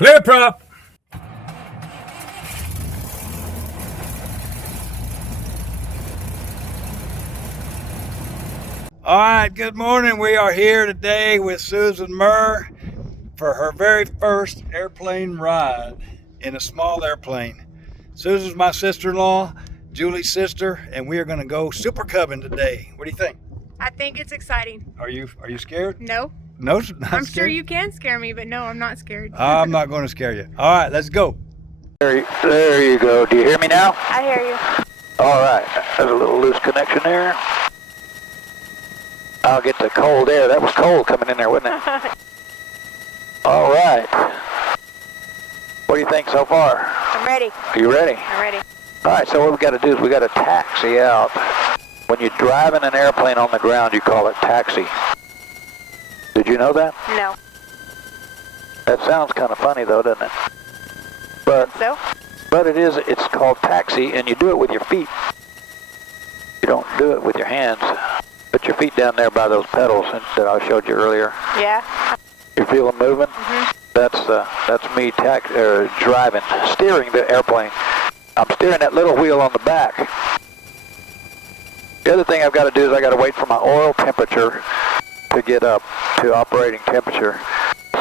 Clear prop. All right, good morning. We are here today with Susan Murr for her very first airplane ride in a small airplane. Susan's my sister-in-law, Julie's sister, and we are going to go Supercubbing today. What do you think? I think it's exciting. Are you scared? No. No, I'm sure you can scare me, but no, I'm not scared. I'm not going to scare you. All right, let's go. There you go. Do you hear me now? I hear you. All right. There's a little loose connection there. I'll get the cold air. That was cold coming in there, wasn't it? All right. What do you think so far? I'm ready. Are you ready? I'm ready. All right, so what we've got to do is we've got to taxi out. When you're driving an airplane on the ground, you call it taxi. Did you know that? No. That sounds kind of funny, though, doesn't it? But it is. It's called taxi, and you do it with your feet. You don't do it with your hands. Put your feet down there by those pedals that I showed you earlier. Yeah. You feel them moving? Mm-hmm. That's me driving, steering the airplane. I'm steering that little wheel on the back. The other thing I've got to do is I got to wait for my oil temperature to get up to operating temperature.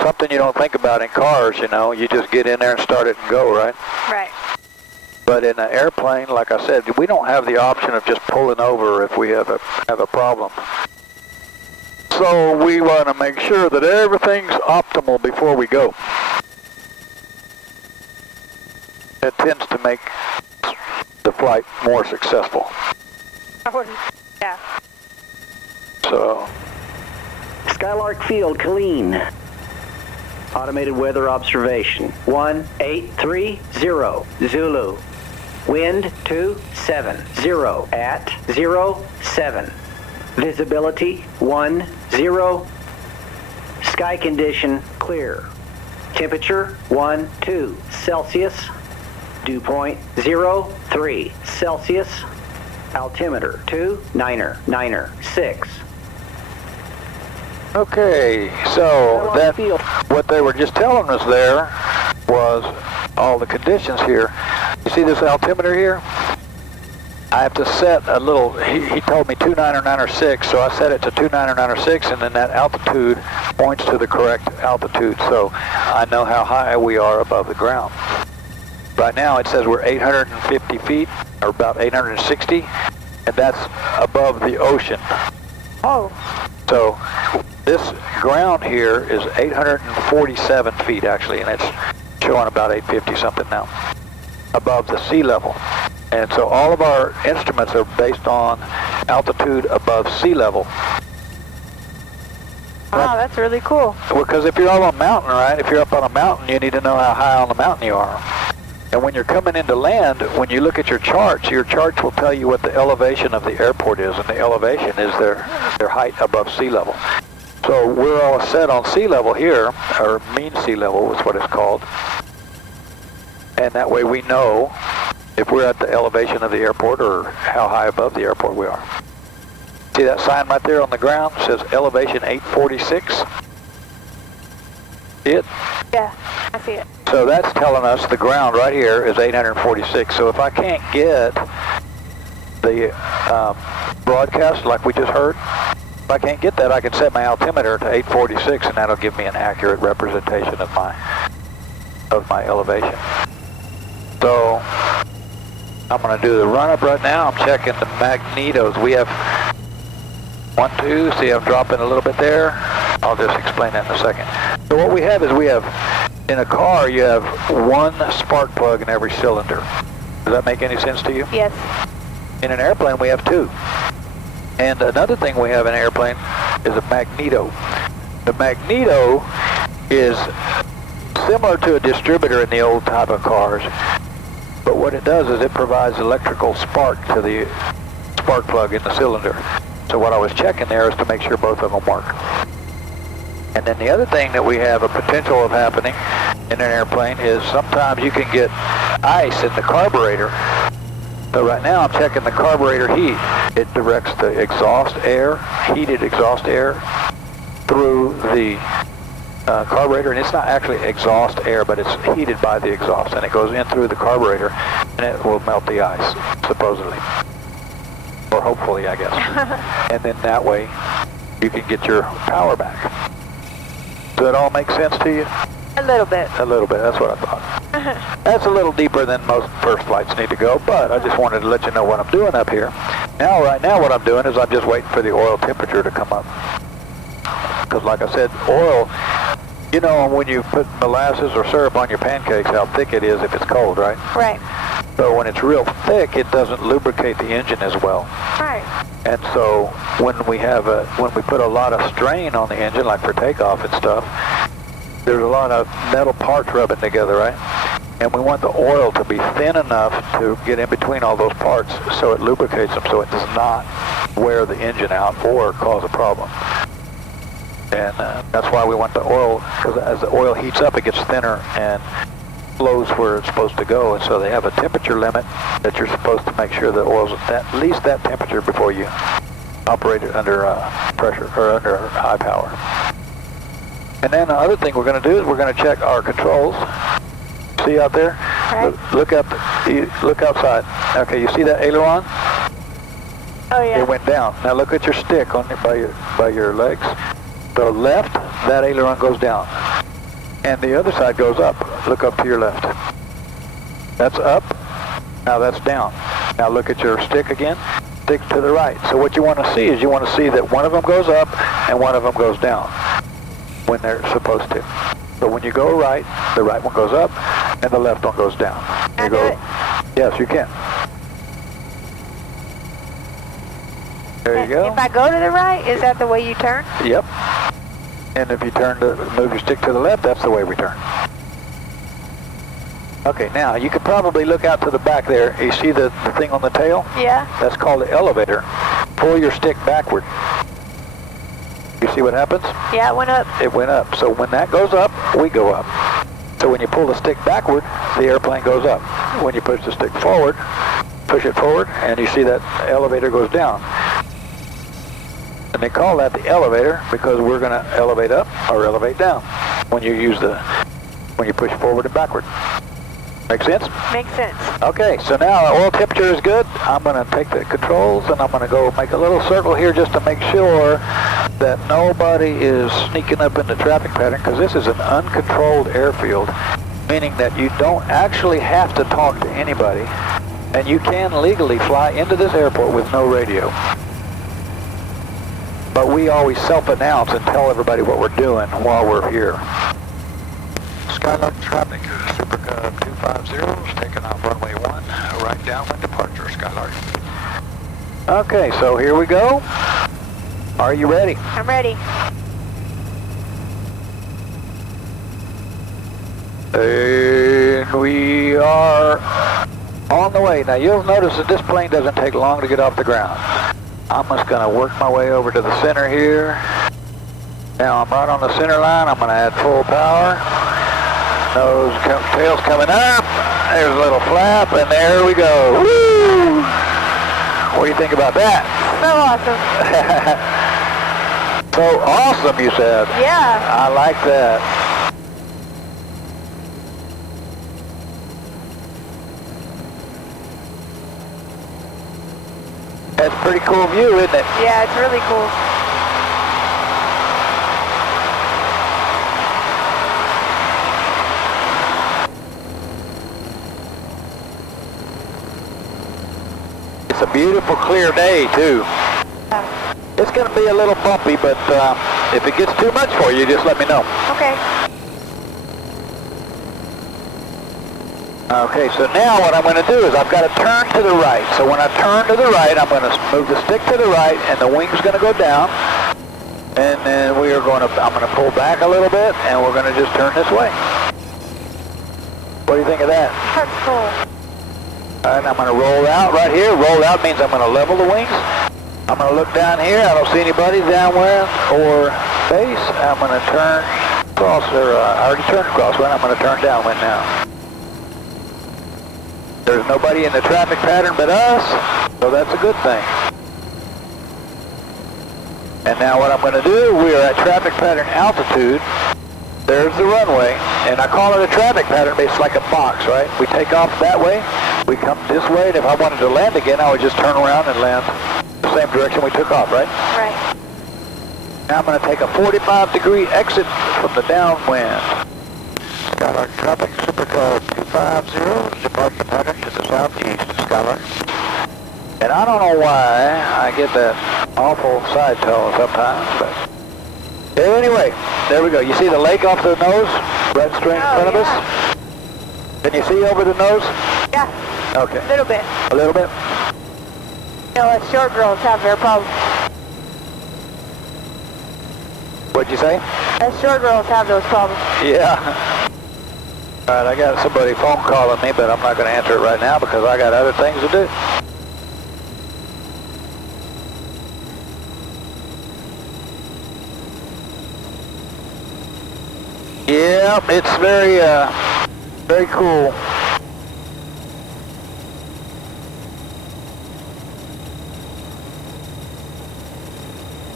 Something you don't think about in cars, you know. You just get in there and start it and go, right? Right. But in an airplane, like I said, we don't have the option of just pulling over if we have a problem. So we want to make sure that everything's optimal before we go. It tends to make the flight more successful. Yeah. So. Skylark Field, Colleen. Automated weather observation. 1830 Zulu. Wind 270 at 07. Visibility 10. Sky condition clear. Temperature 12 Celsius. Dew point 03 Celsius. Altimeter 2996. Okay, so what they were just telling us there was all the conditions here. You see this altimeter here? I have to set a little, he told me 2996, so I set it to 2996, and then that altitude points to the correct altitude, so I know how high we are above the ground. Right now it says we're 850 feet, or about 860, and that's above the ocean. Oh. So this ground here is 847 feet actually, and it's showing about 850 something now, above the sea level. And so all of our instruments are based on altitude above sea level. Wow, that's really cool. Because if you're up on a mountain, right, if you're up on a mountain, you need to know how high on the mountain you are. And when you're coming into land, when you look at your charts will tell you what the elevation of the airport is, and the elevation is their height above sea level. So we're all set on sea level here, or mean sea level is what it's called. And that way we know if we're at the elevation of the airport or how high above the airport we are. See that sign right there on the ground? It says elevation 846. See it? Yeah, I see it. So that's telling us the ground right here is 846. So if I can't get the broadcast like we just heard, if I can't get that, I can set my altimeter to 846, and that'll give me an accurate representation of my elevation. So I'm going to do the run-up right now. I'm checking the magnetos. We have 1, 2. See, I'm dropping a little bit there. I'll just explain that in a second. So what we have is in a car, you have one spark plug in every cylinder. Does that make any sense to you? Yes. In an airplane, we have 2. And another thing we have in an airplane is a magneto. The magneto is similar to a distributor in the old type of cars, but what it does is it provides electrical spark to the spark plug in the cylinder. So what I was checking there is to make sure both of them work. And then the other thing that we have a potential of happening in an airplane is sometimes you can get ice in the carburetor. So right now I'm checking the carburetor heat. It directs the exhaust air, heated exhaust air, through the carburetor, and it's not actually exhaust air, but it's heated by the exhaust, and it goes in through the carburetor, and it will melt the ice, supposedly. Or hopefully, I guess. And then that way, you can get your power back. Does that all make sense to you? A little bit. A little bit, that's what I thought. That's a little deeper than most first flights need to go, but I just wanted to let you know what I'm doing up here. Now, right now, what I'm doing is I'm just waiting for the oil temperature to come up. Because like I said, oil, you know, when you put molasses or syrup on your pancakes, how thick it is if it's cold, right? Right. So when it's real thick, it doesn't lubricate the engine as well. Right. And so when we put a lot of strain on the engine, like for takeoff and stuff, there's a lot of metal parts rubbing together, right? And we want the oil to be thin enough to get in between all those parts so it lubricates them so it does not wear the engine out or cause a problem. And that's why we want the oil, because as the oil heats up, it gets thinner and flows where it's supposed to go. And so they have a temperature limit that you're supposed to make sure the oil's at least that temperature before you operate it under pressure or under high power. And then the other thing we're going to do is we're going to check our controls. See out there? Right. Look outside. Okay, you see that aileron? Oh yeah. It went down. Now look at your stick on by your legs. The left, that aileron goes down. And the other side goes up. Look up to your left. That's up. Now that's down. Now look at your stick again. Stick to the right. So what you want to see is you want to see that one of them goes up and one of them goes down when they're supposed to. So when you go right, the right one goes up and the left one goes down. Can I do it? Yes, you can. There you go. If I go to the right, is that the way you turn? Yep. And if you move your stick to the left, that's the way we turn. Okay, now you could probably look out to the back there. You see the thing on the tail? Yeah. That's called the elevator. Pull your stick backward. You see what happens? Yeah, it went up. It went up. So when that goes up, we go up. So when you pull the stick backward, the airplane goes up. When you push the stick forward, push it forward, and you see that elevator goes down. And they call that the elevator because we're going to elevate up or elevate down when you push forward and backward. Make sense? Makes sense. Okay, so now our oil temperature is good. I'm going to take the controls and I'm going to go make a little circle here just to make sure that nobody is sneaking up in the traffic pattern, because this is an uncontrolled airfield, meaning that you don't actually have to talk to anybody, and you can legally fly into this airport with no radio. But we always self-announce and tell everybody what we're doing while we're here. Skylark traffic, Supercub 250 is taking off runway 1, right downwind departure, Skylark. Okay, so here we go. Are you ready? I'm ready. And we are on the way. Now you'll notice that this plane doesn't take long to get off the ground. I'm just going to work my way over to the center here. Now I'm right on the center line. I'm going to add full power. Tail's coming up. There's a little flap, and there we go. Woo! What do you think about that? So awesome. So awesome, you said. Yeah. I like that. That's a pretty cool view, isn't it? Yeah, it's really cool. It's a beautiful, clear day, too. It's going to be a little bumpy, but if it gets too much for you, just let me know. Okay. Okay, so now what I'm going to do is I've got to turn to the right. So when I turn to the right, I'm going to move the stick to the right, and the wing's going to go down. And then I'm going to pull back a little bit, and we're going to just turn this way. What do you think of that? That's cool. All right, I'm going to roll out right here. Roll out means I'm going to level the wings. I'm going to look down here. I don't see anybody downwind or base. I'm going to turn across, or I already turned across, right? I'm going to turn downwind now. There's nobody in the traffic pattern but us, so that's a good thing. And now what I'm going to do, we are at traffic pattern altitude, There's the runway, and I call it a traffic pattern, but it's like a box, right? We take off that way, we come this way, and if I wanted to land again, I would just turn around and land the same direction we took off, right? Right. Now I'm going to take a 45-degree exit from the downwind. Skylark traffic, Supercub 250, departure pattern to the southeast, Skylark. And I don't know why I get that awful side tone sometimes, but anyway, there we go. You see the lake off the nose, right straight in front of us? Can you see over the nose? Yeah. Okay. A little bit. A little bit? You know, us short girls have their problems. What'd you say? Us short girls have those problems. Yeah. All right, I got somebody phone calling me, but I'm not going to answer it right now because I got other things to do. Yeah, it's very cool.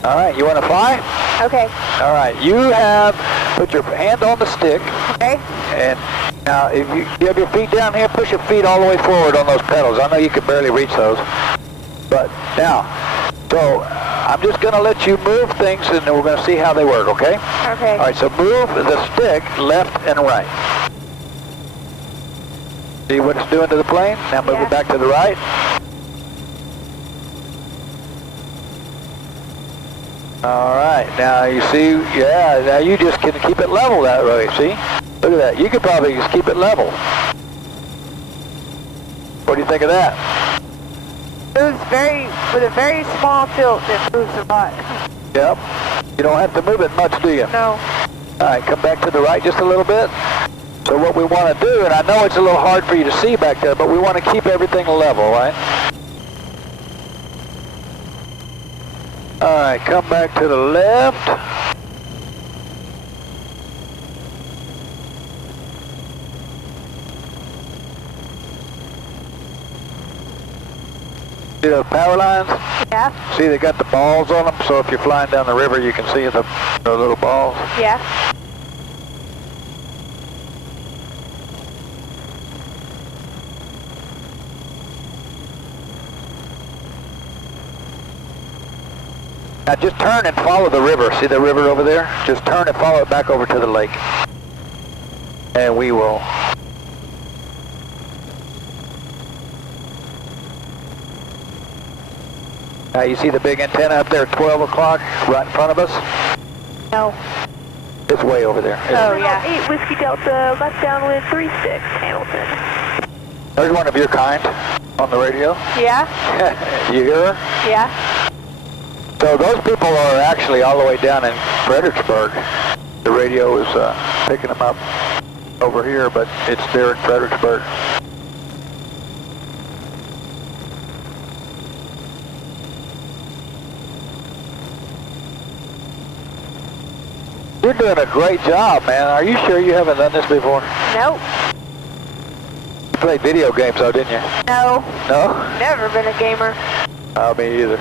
All right, you want to fly? Okay. All right, you have put your hand on the stick. Okay. And now, if you have your feet down here, push your feet all the way forward on those pedals. I know you can barely reach those. But now, so I'm just going to let you move things, and then we're going to see how they work, okay? Okay. All right, so move the stick left and right. See what it's doing to the plane? Now move it back to the right. All right, now you see, yeah, now you just can keep it level that way, see? Look at that, you could probably just keep it level. What do you think of that? Moves with a very small tilt, it moves a lot. Yep, you don't have to move it much, do you? No. All right, come back to the right just a little bit. So what we want to do, and I know it's a little hard for you to see back there, but we want to keep everything level, right? All right, come back to the left. See those power lines? Yeah. See, they got the balls on them, so if you're flying down the river, you can see the little balls. Yeah. Now just turn and follow the river. See the river over there? Just turn and follow it back over to the lake. And we will. Now you see the big antenna up there at 12 o'clock right in front of us? No. It's way over there. Oh, yeah. 8 Whiskey Delta, left downwind 36, Hamilton. There's one of your kind on the radio. Yeah. You hear her? Yeah. So those people are actually all the way down in Fredericksburg. The radio is picking them up over here, but it's there in Fredericksburg. You're doing a great job, man. Are you sure you haven't done this before? Nope. You played video games though, didn't you? No. No? Never been a gamer. Me either.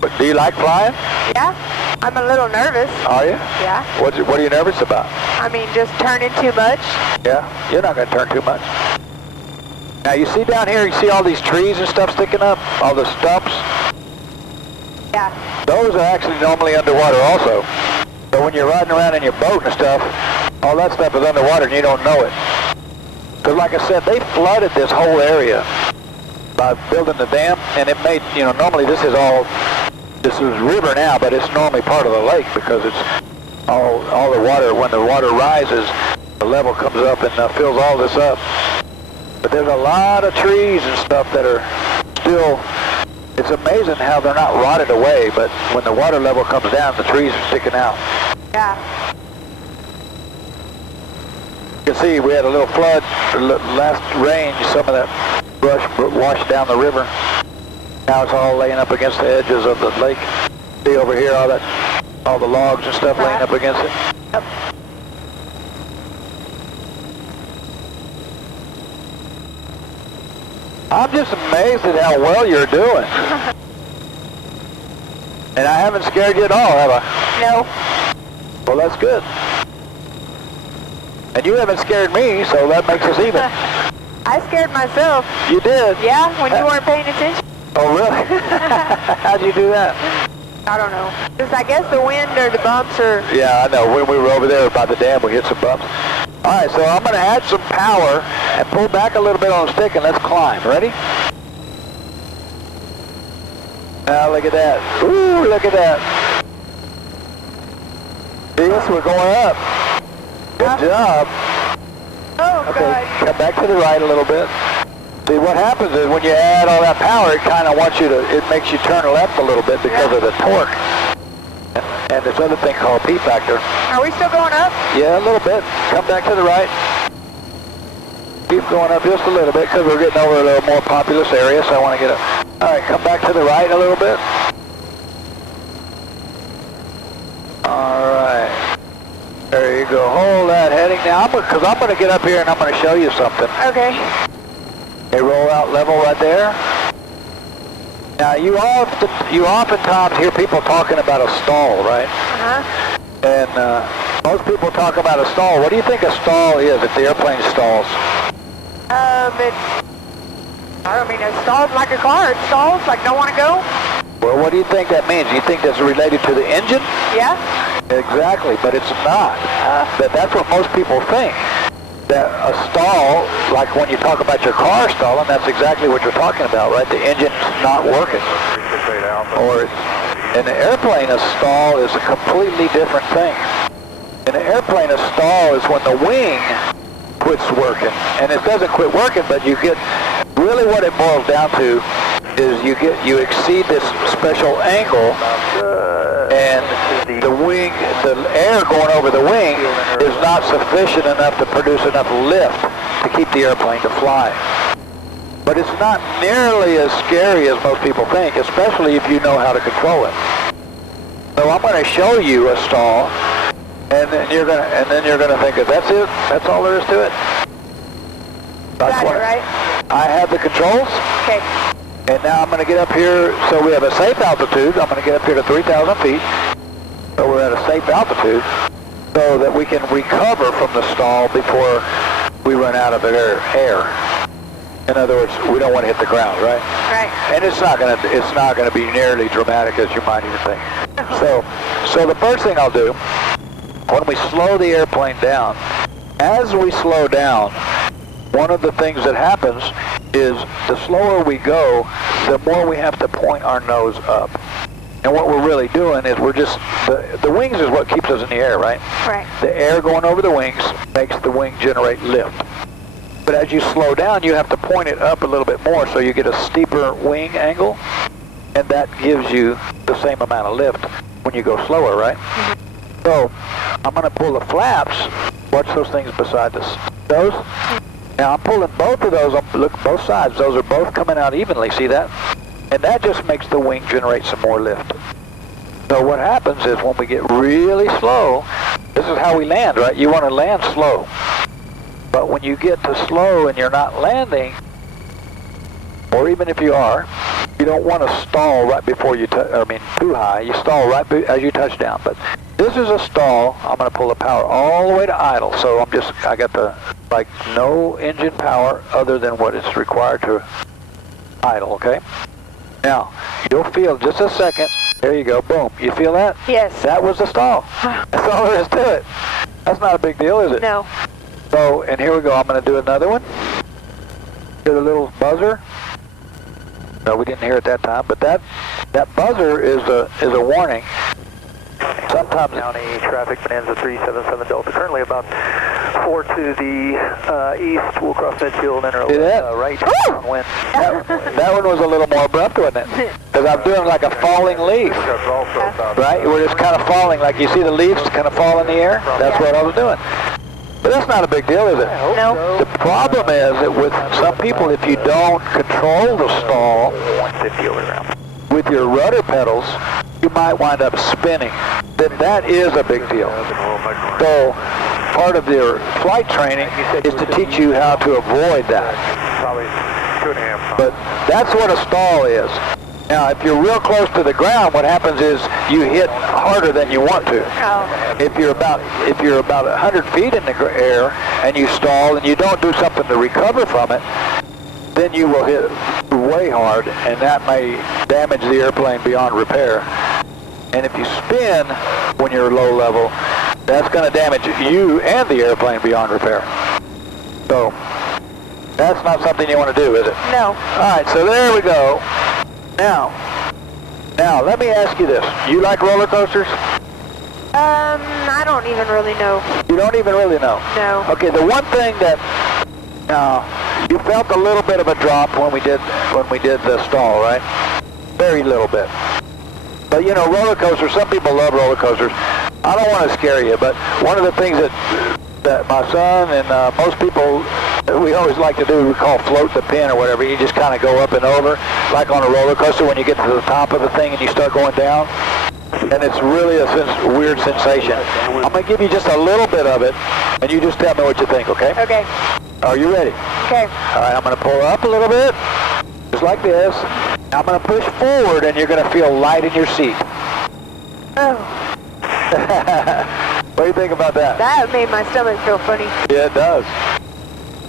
But do you like flying? Yeah. I'm a little nervous. Are you? Yeah. What are you nervous about? I mean, just turning too much. Yeah, you're not going to turn too much. Now you see down here, you see all these trees and stuff sticking up? All the stumps? Yeah. Those are actually normally underwater also. So when you're riding around in your boat and stuff, all that stuff is underwater and you don't know it. Because like I said, they flooded this whole area by building the dam, and it made, you know, normally this is river now, but it's normally part of the lake because it's all the water. When the water rises, the level comes up and fills all this up. But there's a lot of trees and stuff that are still, it's amazing how they're not rotted away, but when the water level comes down, the trees are sticking out. Yeah. You can see we had a little flood, last rain, some of that brush washed down the river. Now it's all laying up against the edges of the lake. See over here, all the logs and stuff laying up against it. Yep. I'm just amazed at how well you're doing. And I haven't scared you at all, have I? No. Well, that's good. And you haven't scared me, so that makes us even. I scared myself. You did? Yeah, when you weren't paying attention. Oh, really? How'd you do that? I don't know. Just I guess the wind or the bumps or... Yeah, I know. When we were over there by the dam, we hit some bumps. All right, so I'm going to add some power and pull back a little bit on the stick, and let's climb. Ready? Now, look at that. Ooh, look at that. See this? We're going up. Good job. Oh, Okay, God. come back to the right a little bit. See, what happens is when you add all that power, it kind of wants you to, it makes you turn left a little bit because of the torque. And this other thing called P factor. Are we still going up? Yeah, a little bit. Come back to the right. Keep going up just a little bit because we're getting over a little more populous area, so I want to get up. All right, come back to the right a little bit. All right. There you go. Hold that heading now, because I'm going to get up here and I'm going to show you something. Okay. They roll out level right there. Now you oftentimes hear people talking about a stall, right? Uh-huh. And most people talk about a stall. What do you think a stall is if the airplane stalls? I don't mean, it stalls like a car. It stalls like don't want to go. Well, what do you think that means? You think that's related to the engine? Yeah. Exactly, but it's not. That's what most people think. That a stall, like when you talk about your car stalling, that's exactly what you're talking about, right? The engine's not working. Or in an airplane, a stall is a completely different thing. In an airplane, a stall is when the wing quits working. And it doesn't quit working, but you get, really what it boils down to is you exceed this special angle, and the wing, the air going over the wing is not sufficient enough to produce enough lift to keep the airplane to fly. But it's not nearly as scary as most people think, especially if you know how to control it. So I'm going to show you a stall, and then you're going to think that that's it. That's all there is to it. Got it, right? I have the controls. Okay. And now I'm going to get up here, so we have a safe altitude. I'm going to get up here to 3,000 feet. So we're at a safe altitude so that we can recover from the stall before we run out of air. In other words, we don't want to hit the ground, right? Right. And it's not going to be nearly dramatic as you might even think. So the first thing I'll do, when we slow the airplane down, as we slow down, one of the things that happens is the slower we go, the more we have to point our nose up. And what we're really doing is we're just, the wings is what keeps us in the air, right? Right. The air going over the wings makes the wing generate lift. But as you slow down, you have to point it up a little bit more so you get a steeper wing angle, and that gives you the same amount of lift when you go slower, right? Mm-hmm. So I'm going to pull the flaps. Watch those things beside us. Those. Now I'm pulling both of those, look both sides, those are both coming out evenly, see that? And that just makes the wing generate some more lift. So what happens is when we get really slow, this is how we land, right? You want to land slow. But when you get to slow and you're not landing, or even if you are, you don't want to stall right before you too high. You stall right as you touch down. But this is a stall. I'm going to pull the power all the way to idle. So I got no engine power other than what is required to idle, okay? Now, you'll feel just a second. There you go, boom. You feel that? Yes. That was the stall. That's all there is to it. That's not a big deal, is it? No. So, and here we go. I'm going to do another one. Get a little buzzer. No, we didn't hear it that time, but that buzzer is a warning. Sometimes County traffic Bonanza 377 Delta, currently about 4 to the east. We'll cross midfield and see that? right downwind. That one was a little more abrupt, wasn't it? Because I'm doing like a falling leaf, right? We're just kind of falling, like you see the leaves kind of fall in the air. That's what I was doing. But that's not a big deal, is it? No. The problem is that with some people, if you don't control the stall 150 over ground with your rudder pedals, you might wind up spinning. Then that is a big deal. So part of your flight training is to teach you how to avoid that. Probably 2.5. But that's what a stall is. Now, if you're real close to the ground, what happens is you hit harder than you want to. Oh. If you're about 100 feet in the air and you stall and you don't do something to recover from it, then you will hit way hard, and that may damage the airplane beyond repair. And if you spin when you're low level, that's going to damage you and the airplane beyond repair. So that's not something you want to do, is it? No. All right, so there we go. Now let me ask you this: you like roller coasters? I don't even really know. You don't even really know? No. Okay, the one thing that you felt a little bit of a drop when we did the stall, right? Very little bit. But you know, roller coasters, some people love roller coasters. I don't want to scare you, but one of the things that my son and most people, we always like to do, we call float the pin or whatever. You just kind of go up and over, like on a roller coaster when you get to the top of the thing and you start going down. And it's really a weird sensation. I'm going to give you just a little bit of it, and you just tell me what you think, okay? Okay. Are you ready? Okay. All right, I'm going to pull up a little bit, just like this. I'm going to push forward, and you're going to feel light in your seat. Oh. What do you think about that? That made my stomach feel funny. Yeah, it does.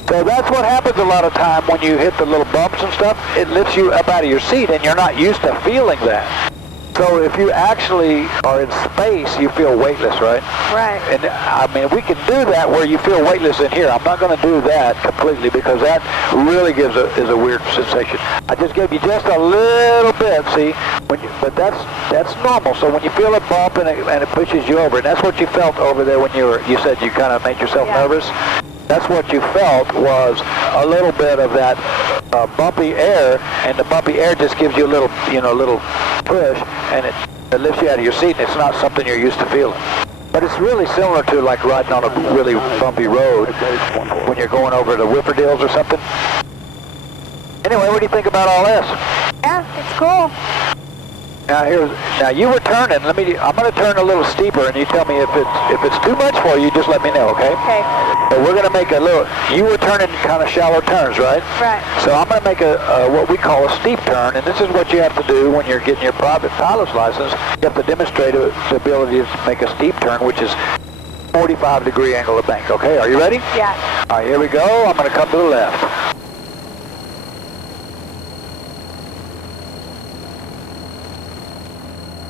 So that's what happens a lot of time when you hit the little bumps and stuff. It lifts you up out of your seat, and you're not used to feeling that. So if you actually are in space, you feel weightless, right? Right. And I mean, we can do that where you feel weightless in here. I'm not going to do that completely because that really is a weird sensation. I just gave you just a little bit, see? But that's normal. So when you feel a bump and it pushes you over, and that's what you felt over there when you said you kind of made yourself nervous. That's what you felt was a little bit of that bumpy air, and the bumpy air just gives you a little, little push, and it lifts you out of your seat, and it's not something you're used to feeling. But it's really similar to like riding on a really bumpy road when you're going over the Whipperdales or something. Anyway, what do you think about all this? Yeah, it's cool. Now you were turning. I'm going to turn a little steeper, and you tell me if it's too much for you. Just let me know, okay? Okay. So we're going to make you were turning kind of shallow turns, right? Right. So I'm going to make a what we call a steep turn, and this is what you have to do when you're getting your private pilot's license. You have to demonstrate the ability to make a steep turn, which is 45-degree angle of bank. Okay, are you ready? Yeah. All right, here we go. I'm going to come to the left.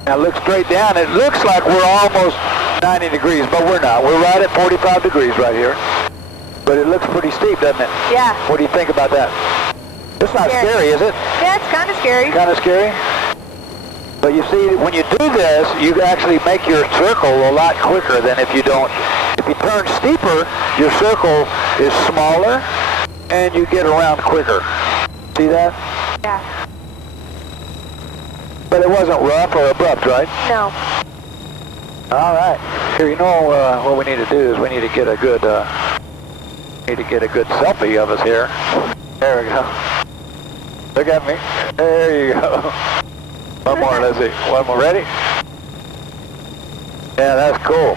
Now look straight down. It looks like we're almost 90 degrees, but we're not. We're right at 45 degrees right here. But it looks pretty steep, doesn't it? Yeah. What do you think about that? It's not scary, is it? Yeah, it's kind of scary. Kind of scary? But you see, when you do this, you actually make your circle a lot quicker than if you don't. If you turn steeper, your circle is smaller, and you get around quicker. See that? Yeah. But it wasn't rough or abrupt, right? No. All right. Here, what we need to do is we need to get a good selfie of us here. There we go. Look at me. There you go. One more. Let's see. One more. Ready? Yeah, that's cool.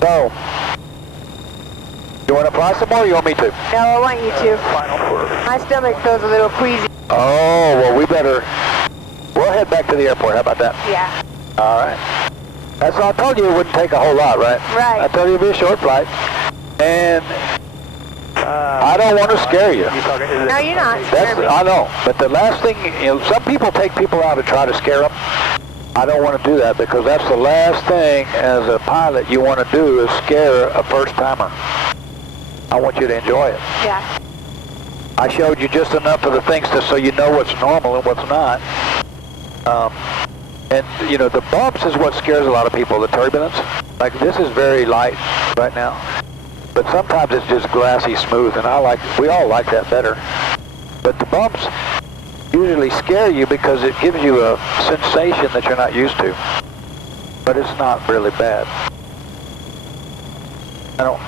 So, you want to apply some more, or you want me to? No, I want you to. My stomach feels a little queasy. Oh, well, we'll head back to the airport. How about that? Yeah. All right. That's all. I told you it wouldn't take a whole lot, right? Right. I told you it'd be a short flight. And I don't want to scare you. No, you're not. I know. But the last thing, some people take people out to try to scare them. I don't want to do that because that's the last thing as a pilot you want to do is scare a first-timer. I want you to enjoy it. Yeah. I showed you just enough of the things so you know what's normal and what's not. And, the bumps is what scares a lot of people, the turbulence. Like, this is very light right now. But sometimes it's just glassy smooth, and we all like that better. But the bumps usually scare you because it gives you a sensation that you're not used to. But it's not really bad. I don't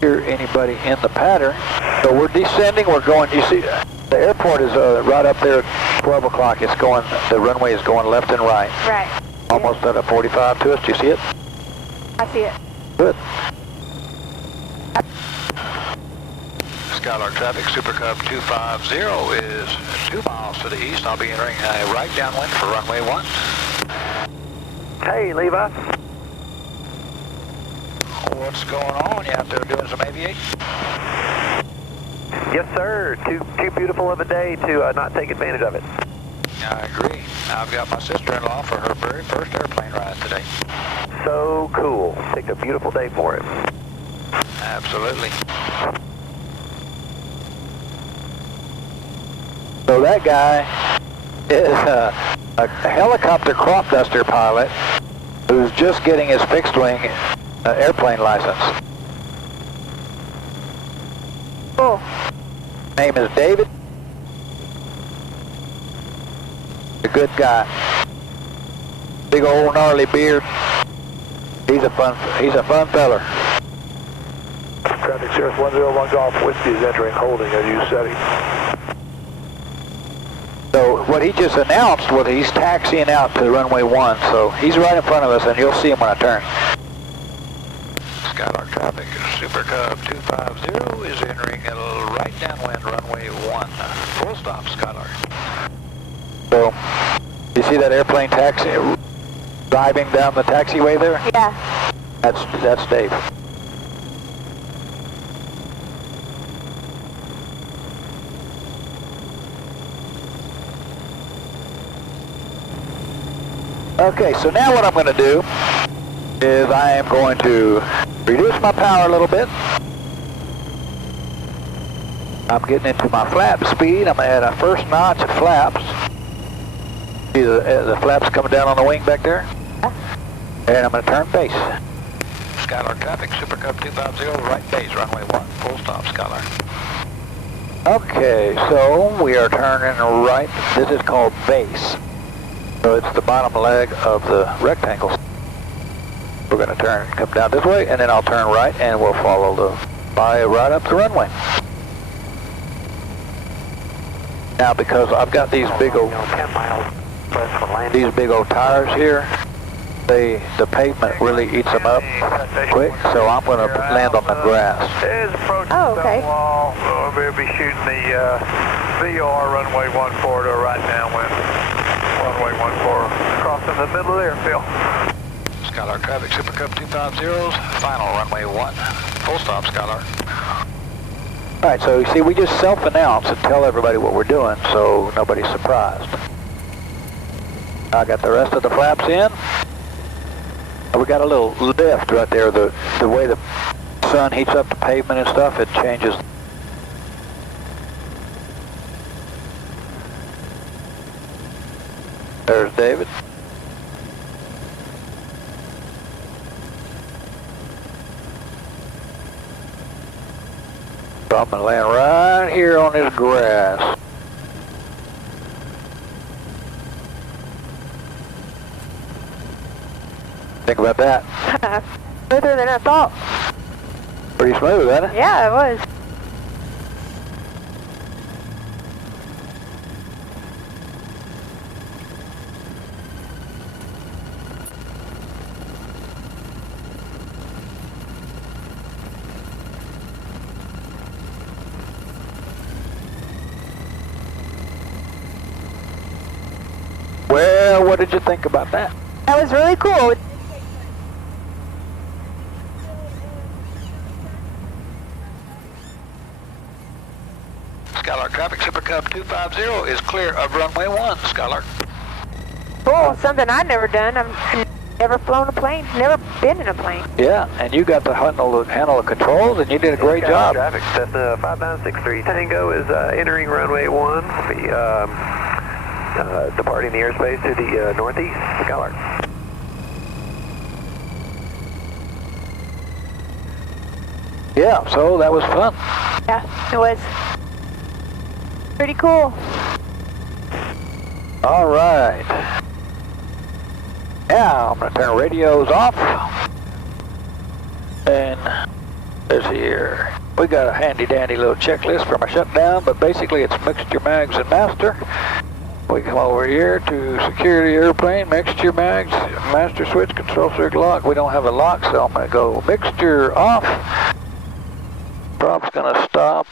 hear anybody in the pattern. So we're descending, we're going, you see, the airport is right up there at 12 o'clock. The runway is going left and right. Right. Almost at a 45 to us. Do you see it? I see it. Good. Skylark traffic, Supercub 250 is 2 miles to the east. I'll be entering a right downwind for runway 1. Hey, Levi. What's going on? You out there doing some aviation? Yes, sir. Too beautiful of a day to not take advantage of it. I agree. I've got my sister-in-law for her very first airplane ride today. So cool. Picked a beautiful day for it. Absolutely. So that guy is a helicopter crop duster pilot who's just getting his fixed-wing airplane license. Cool. Name is David. A good guy. Big old gnarly beard. He's a fun feller. Traffic Cirrus 101 Golf Whiskey is entering holding as you said it. So what he just announced was he's taxiing out to runway 1, so he's right in front of us and you'll see him when I turn. Skylark traffic, Supercub 250 is entering a right downwind runway 1. Full stop, Skylark. So, you see that airplane taxi driving down the taxiway there? Yeah. That's Dave. Okay, so now what I'm going to do is I am going to reduce my power a little bit. I'm getting into my flap speed. I'm at a first notch of flaps. See the flaps coming down on the wing back there? And I'm going to turn base. Skylark traffic, Supercub 250, right base, runway 1, full stop, Skylark. Okay, so we are turning right. This is called base. So it's the bottom leg of the rectangle. We're going to come down this way, and then I'll turn right, and we'll follow right up the runway. Now, because I've got these big old tires here, the pavement really eats them up quick, so I'm going to land on the grass. Is approaching okay. Stonewall. We'll be shooting the VR runway 14 to right downwind. Runway 14 crossing the middle of the airfield. Skylark traffic, Supercub 250's final runway 1. Full stop, Skylark. Alright, so you see, we just self-announce and tell everybody what we're doing, so nobody's surprised. I got the rest of the flaps in. We got a little lift right there. The way the sun heats up the pavement and stuff, it changes. There's David. So I'm going to land right here on this grass. Think about that. Smoother than I thought. Pretty smooth, isn't it? Yeah, it was. Well, what did you think about that? That was really cool. Skylark traffic, Supercub 250 is clear of runway 1, Skylark. Cool. Something I've never done. I've never flown a plane. Never been in a plane. Yeah, and you got to handle the controls, and you did a great job. Traffic, Cessna 5963 Tango is entering runway 1. Departing the airspace to the northeast, Skylark. Yeah, so that was fun. Yeah, it was pretty cool. All right. Now I'm going to turn radios off. And this here, we got a handy dandy little checklist for my shutdown, but basically it's mixture, mags, and master. We come over here to secure the airplane, mixture, mags, master switch, control circuit lock. We don't have a lock, so I'm going to go mixture off. Prop's going to stop.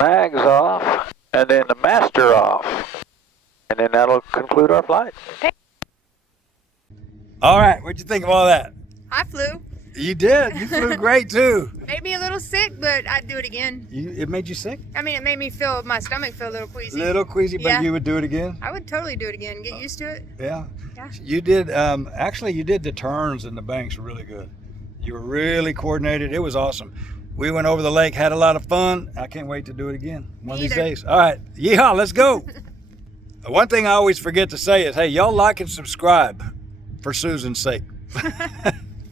Mags off, and then the master off. And then that'll conclude our flight. All right, what'd you think of all that? I flew. You did. You flew great too. Made me a little sick, but I'd do it again. It made you sick? I mean, it made me feel, my stomach feel a little queasy. Little queasy, but Yeah. you would do it again? I would totally do it again. Get used to it. Yeah. Yeah. You did, actually you did the turns and the banks were really good. You were really coordinated. It was awesome. We went over the lake, had a lot of fun. I can't wait to do it again one of these either. days. All right, yeehaw, let's go. One thing I always forget to say is, hey, y'all like and subscribe for Susan's sake.